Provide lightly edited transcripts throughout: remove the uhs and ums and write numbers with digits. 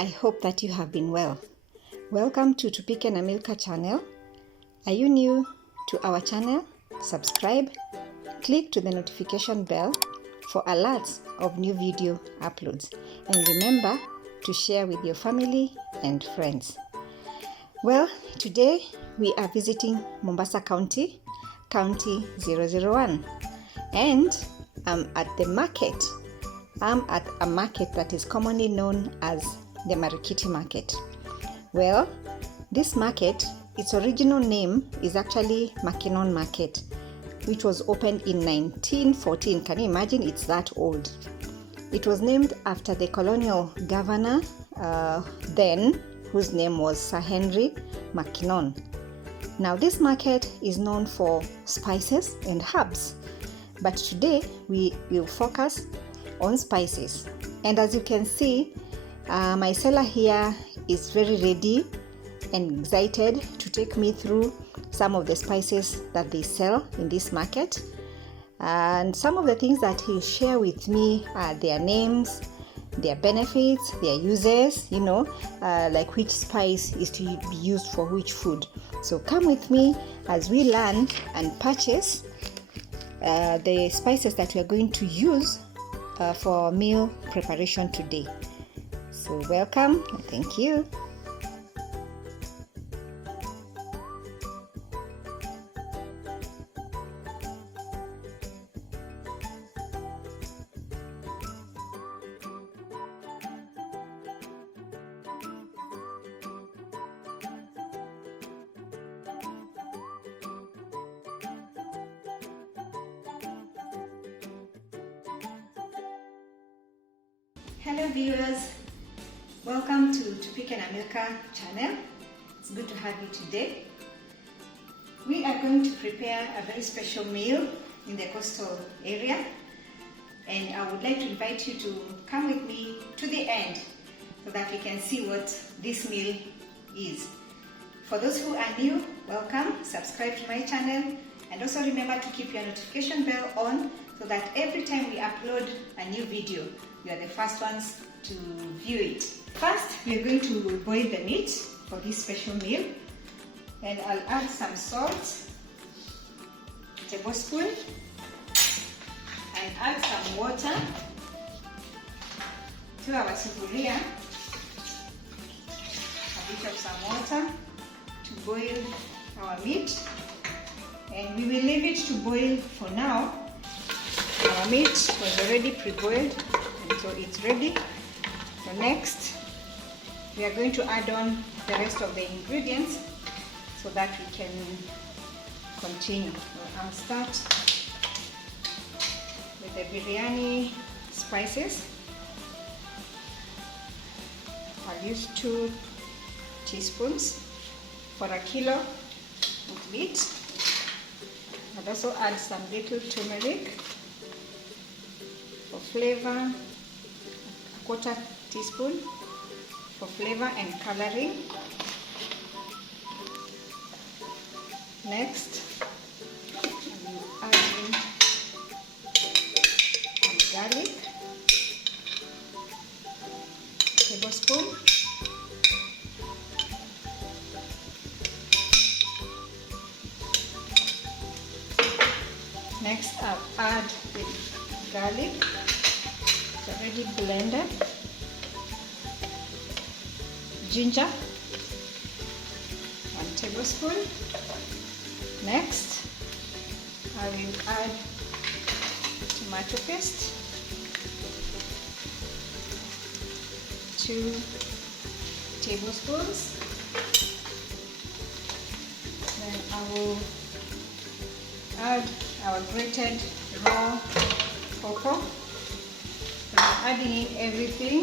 I hope that you have been well. Welcome to Tupike and Milcah channel. Are you new to our channel? Subscribe, click to the notification bell for alerts of new video uploads, and remember to share with your family and friends. Well, today we are visiting Mombasa County, County 001, and I'm at the market. I'm at a market that is commonly known as the Marikiti Market. Well, this market, its original name is actually Makinon Market, which was opened in 1914. Can you imagine? It's that old. It was named after the colonial governor then, whose name was Sir Henry Makinon. Now, this market is known for spices and herbs, but today we will focus on spices. And as you can see, my seller here is very ready and excited to take me through some of the spices that they sell in this market, and some of the things that he'll share with me are their names, their benefits, their uses, like which spice is to be used for which food. So come with me as we learn and purchase the spices that we are going to use for our meal preparation today. So welcome and thank you. Hello viewers, welcome to Tupike and Milcah channel. It's good to have you today. We are going to prepare a very special meal in the coastal area, and I would like to invite you to come with me to the end so that we can see what this meal is. For those who are new, welcome, subscribe to my channel, and also remember to keep your notification bell on so that every time we upload a new video, you are the first ones to view it. First, we are going to boil the meat for this special meal, and I'll add some salt, a tablespoon, and add some water to our sufuria, a bit of some water to boil our meat, and we will leave it to boil for now. Our meat was already pre-boiled, so it's ready. So next, we are going to add on the rest of the ingredients so that we can continue. So I'll start with the biryani spices. I'll use 2 teaspoons for a kilo of meat. I'll also add some little turmeric for flavor, a 1/4 teaspoon for flavor and coloring. Next, I'm adding some garlic, a tablespoon. Next, I'll add the garlic. It's already blended. Ginger, 1 tablespoon. Next, I will add tomato paste, 2 tablespoons. Then I will add our grated raw pawpaw. I'm adding in everything.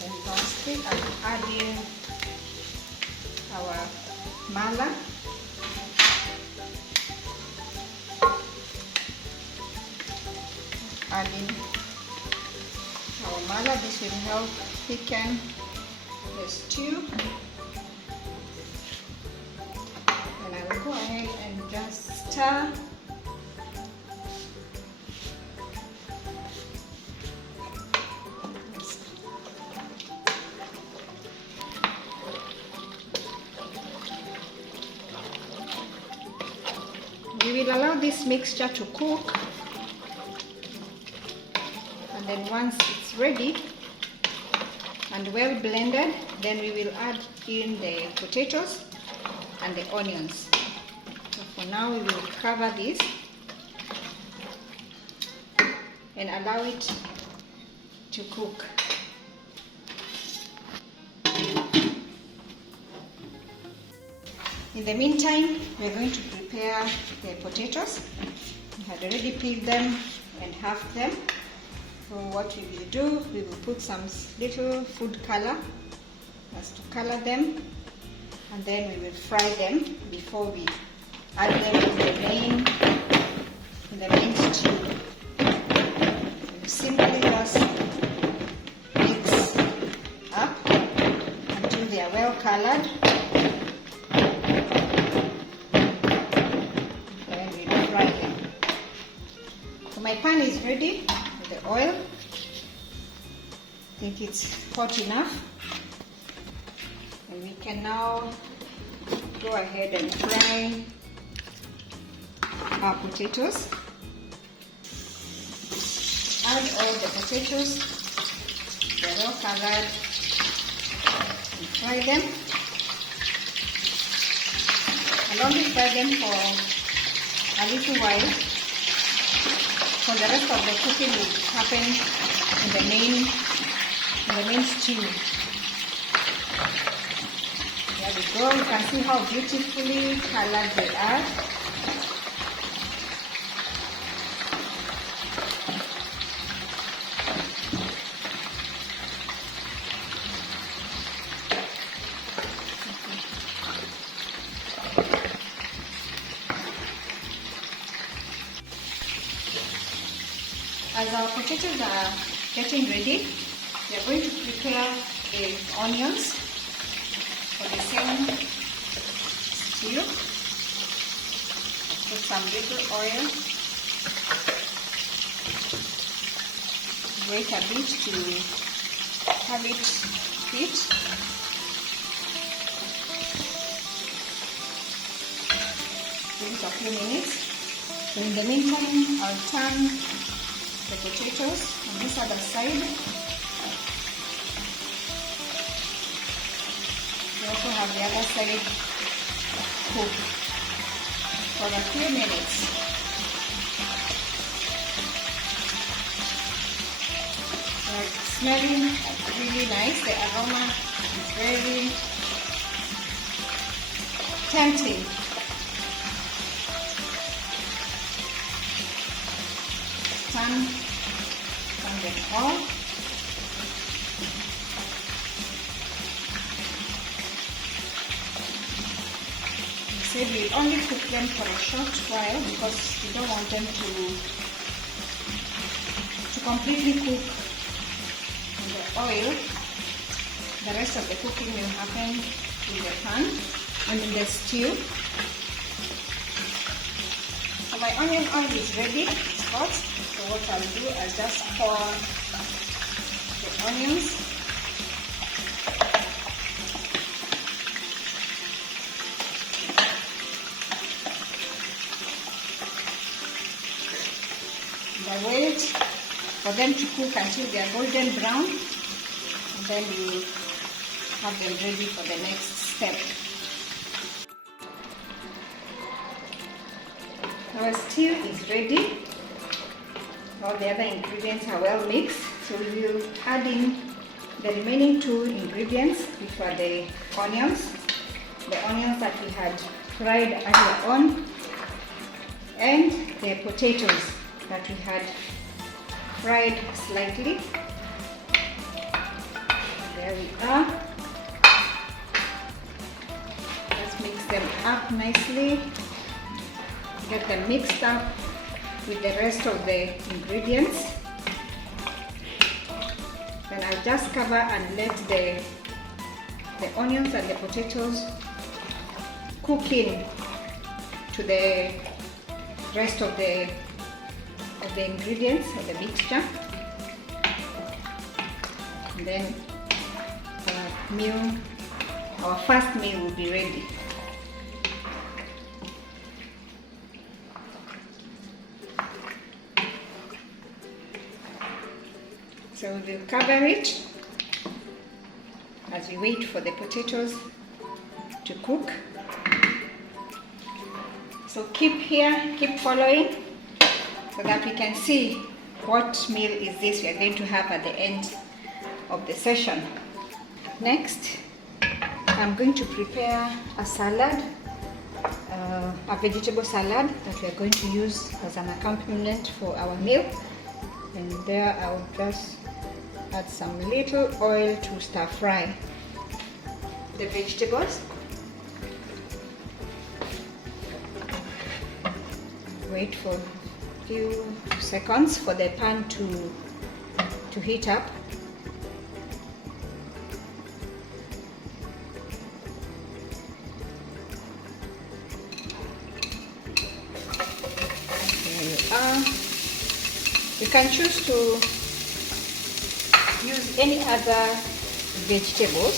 Then lastly, I'll add in our mala. Adding our mala, this will help thicken the stew. And I will go ahead and just stir allow this mixture to cook, and then once it's ready and well blended, then we will add in the potatoes and the onions. So for now we will cover this and allow it to cook. In the meantime, we're going to prepare the potatoes. We had already peeled them and halved them. So what we will do, we will put some little food color as to color them, and then we will fry them before we add them in the main stew. We simply just mix up until they are well colored. Then we will fry them. So my pan is ready with the oil. I think it's hot enough. And we can now go ahead and fry our potatoes. Add all the potatoes, they're all covered, and fry them. I'll only fry them for a little while, so the rest of the cooking will happen in the main stew. There we go. You can see how beautifully colored they are. As our potatoes are getting ready, we are going to prepare the onions for the same stew. Put some little oil, wait a bit to have it heat. Give it a few minutes. So in the meantime, I'll turn the potatoes on this other side. We also have the other side cooked for a few minutes. It's smelling really nice. The aroma is very tempting. Turn them off. We said we only cook them for a short while because we don't want them to completely cook in the oil. The rest of the cooking will happen in the pan and in the stew. So my onion oil is ready. It's hot. So what I'll do, I'll just pour the onions. And I wait for them to cook until they are golden brown, and then we have them ready for the next step. Our stew is ready. All the other ingredients are well mixed, so we will add in the remaining two ingredients, which were the onions that we had fried earlier on, and the potatoes that we had fried slightly. There we are. Let's mix them up nicely. Get them mixed up with the rest of the ingredients. Then I'll just cover and let the onions and the potatoes cook in to the rest of the ingredients of the mixture. And then our first meal will be ready. So we will cover it as we wait for the potatoes to cook. So keep here, keep following so that we can see what meal is this we are going to have at the end of the session. Next, I'm going to prepare a salad, a vegetable salad that we are going to use as an accompaniment for our meal. And there I'll just add some little oil to stir fry the vegetables. Wait for a few seconds for the pan to heat up. There you are. You can choose to use any other vegetables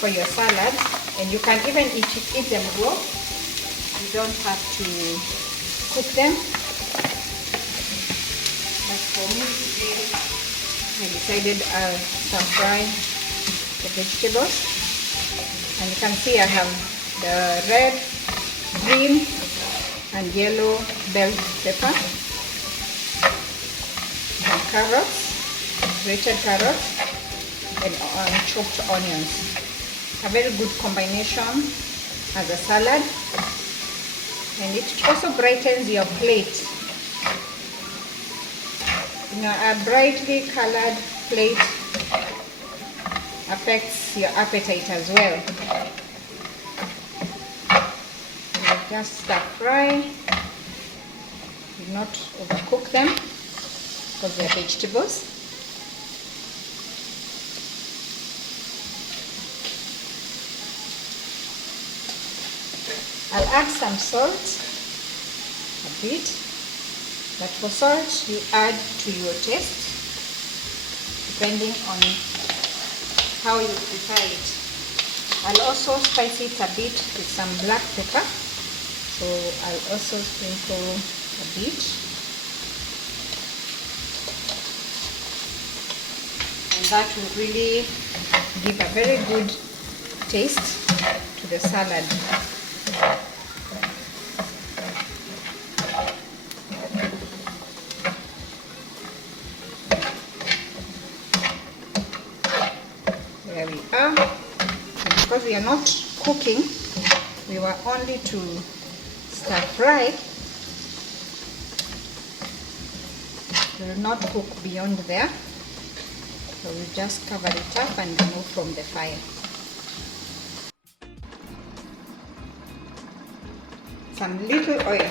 for your salad, and you can even eat them raw. You don't have to cook them. But for me today, I decided I'll stir fry the vegetables. And you can see I have the red, green, and yellow bell pepper, and carrots, grated carrots, and chopped onions. A very good combination as a salad, and it also brightens your plate. You know, a brightly colored plate affects your appetite as well. Just stir fry. Do not overcook them because they are vegetables. I'll add some salt, a bit, but for salt you add to your taste, depending on how you prefer it. I'll also spice it a bit with some black pepper, so I'll also sprinkle a bit. And that will really give a very good taste to the salad. There we are. And because we are not cooking, we were only to stir fry. We will not cook beyond there. So we just cover it up and remove from the fire. Some little oil.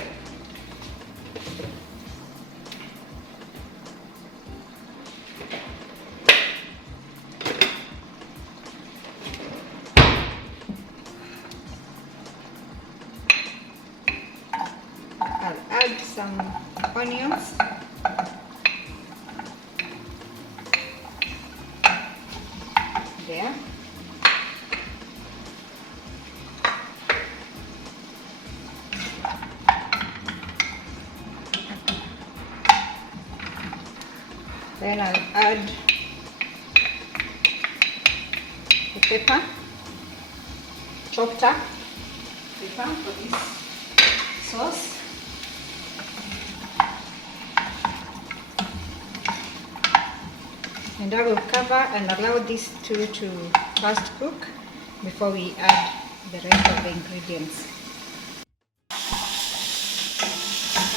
I'll add some onions. There. Then I'll add the pepper, chopped up pepper for this sauce. And I will cover and allow these two to fast cook before we add the rest of the ingredients.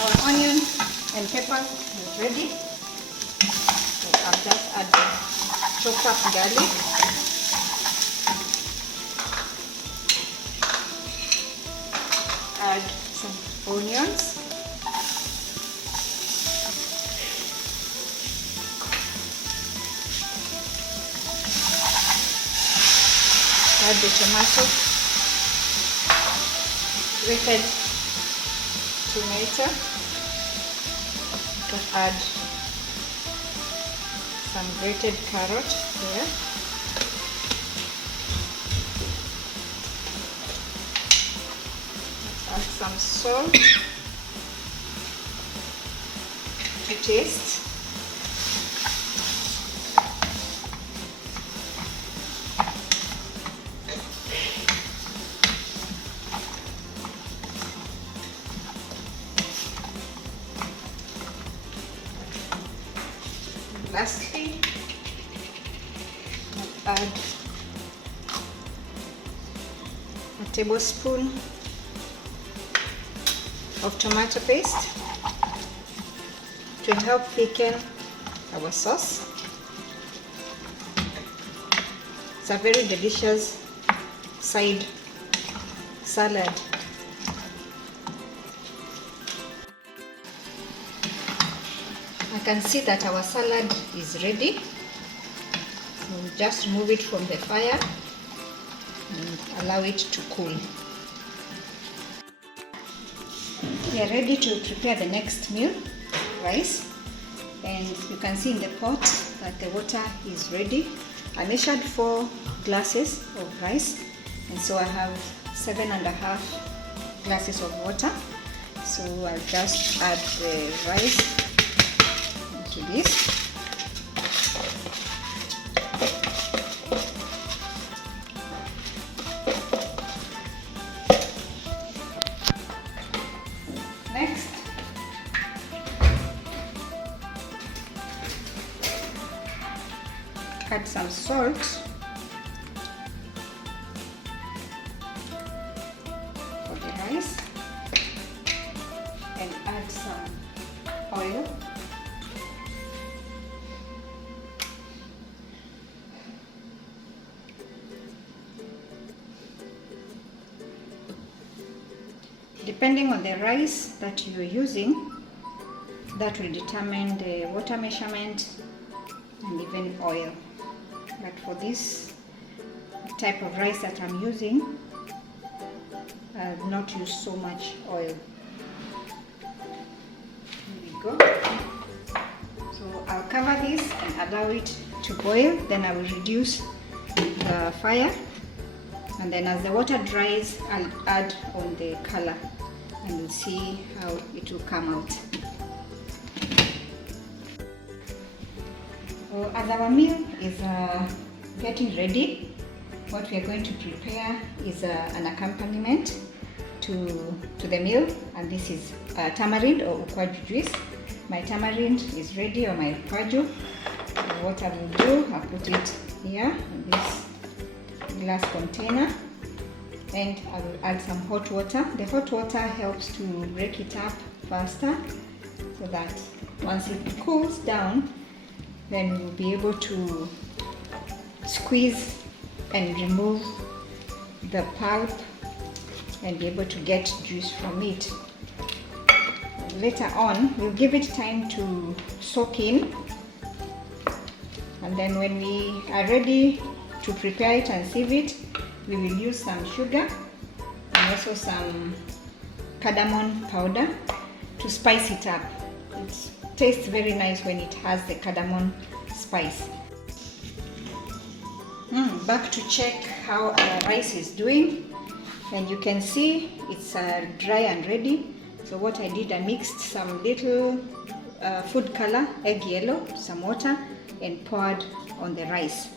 Our onion and pepper is ready. I'll just add the chopped up garlic, add some onions, add the tomato, grated tomato, add some grated carrot there. Let's add some salt to taste. Lastly, I'll add a tablespoon of tomato paste to help thicken our sauce. It's a very delicious side salad. I can see that our salad is ready. So just remove it from the fire and allow it to cool. We are ready to prepare the next meal, rice. And you can see in the pot that the water is ready. I measured 4 glasses of rice, and so I have 7.5 glasses of water. So I'll just add the rice to this. Next, add some salt for the rice and add some oil. Depending on the rice that you are using, that will determine the water measurement and even oil. But for this type of rice that I'm using, I have not used so much oil. Here we go. So I'll cover this and allow it to boil. Then I will reduce the fire. And then as the water dries, I'll add on the color and we'll see how it will come out. So as our meal is getting ready, what we are going to prepare is an accompaniment to the meal, and this is tamarind or ukwaju juice. My tamarind is ready, or my ukwaju. What I will do, I'll put it here in this glass container, and I will add some hot water. The hot water helps to break it up faster, so that once it cools down, then we'll be able to squeeze and remove the pulp and be able to get juice from it. Later on, we'll give it time to soak in, and then when we are ready to prepare it and sieve it, we will use some sugar and also some cardamom powder to spice it up. It tastes very nice when it has the cardamom spice. Back to check how our rice is doing, and you can see it's dry and ready. So what I did, I mixed some little food color, egg yellow, some water, and poured on the rice.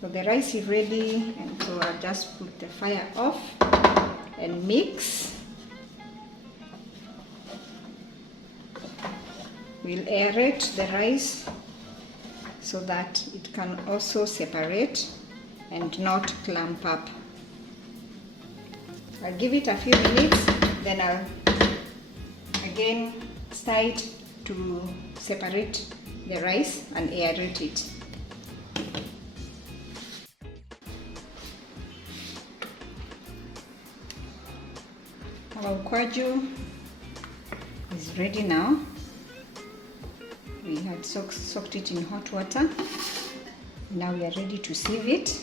So the rice is ready, and so I'll just put the fire off and mix. We'll aerate the rice so that it can also separate and not clump up. I'll give it a few minutes, then I'll again stir it to separate the rice and aerate it. Our ukwaju is ready now. We had soaked it in hot water. Now we are ready to sieve it.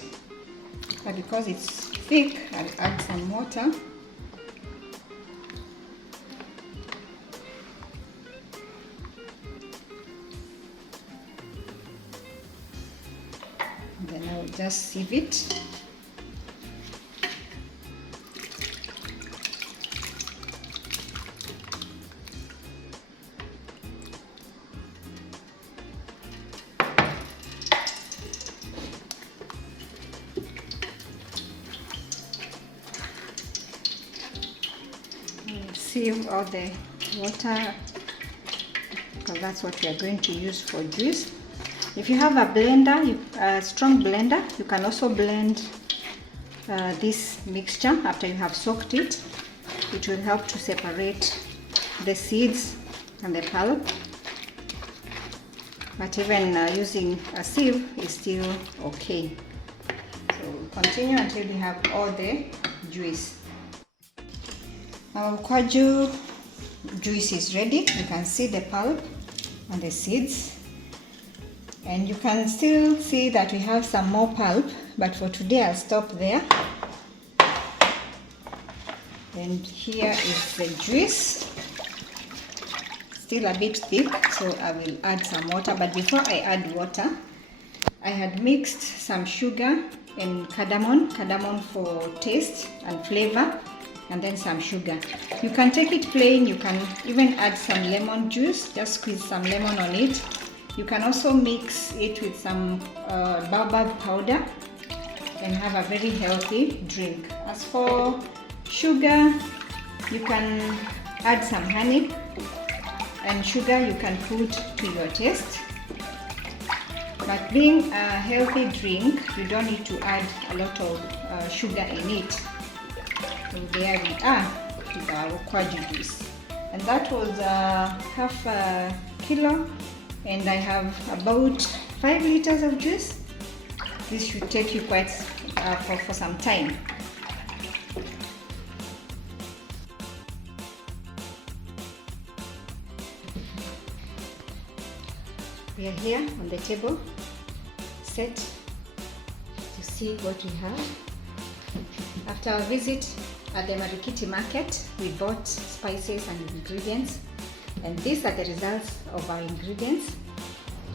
But because it's thick, I'll add some water. And then I'll just sieve it. sieve all the water, because that's what we are going to use for juice. If you have a blender, a strong blender, you can also blend this mixture after you have soaked it. It will help to separate the seeds and the pulp. But even using a sieve is still okay. So we'll continue until we have all the juice. Our kwaju juice is ready. You can see the pulp and the seeds. And you can still see that we have some more pulp, but for today I'll stop there. And here is the juice. Still a bit thick, so I will add some water. But before I add water, I had mixed some sugar and cardamom for taste and flavor, and then some sugar. You can take it plain, you can even add some lemon juice, just squeeze some lemon on it. You can also mix it with some baobab powder and have a very healthy drink. As for sugar, you can add some honey, and sugar you can put to your taste. But being a healthy drink, you don't need to add a lot of sugar in it. So there we are with our kwaju juice. And that was half a kilo, and I have about 5 liters of juice. This should take you quite for some time. We are here on the table, set to see what we have. After our visit at the Marikiti market, we bought spices and ingredients, and these are the results of our ingredients.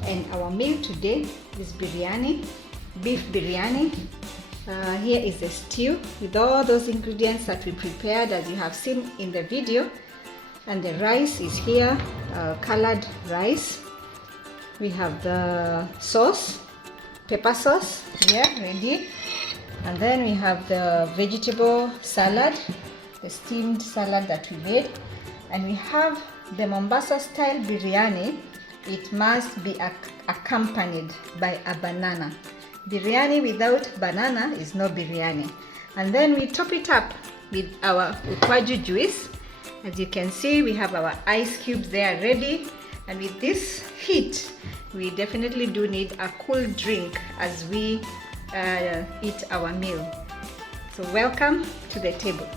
And our meal today is biryani, beef biryani. Here is the stew with all those ingredients that we prepared, as you have seen in the video. And the rice is here, colored rice. We have the sauce, pepper sauce here ready. And then we have the vegetable salad, the steamed salad that we made. And we have the Mombasa style biryani. It must be accompanied by a banana. Biryani without banana is no biryani. And then we top it up with our kwaju juice. As you can see, we have our ice cubes there ready. And with this heat, we definitely do need a cool drink as we eat our meal. So welcome to the table.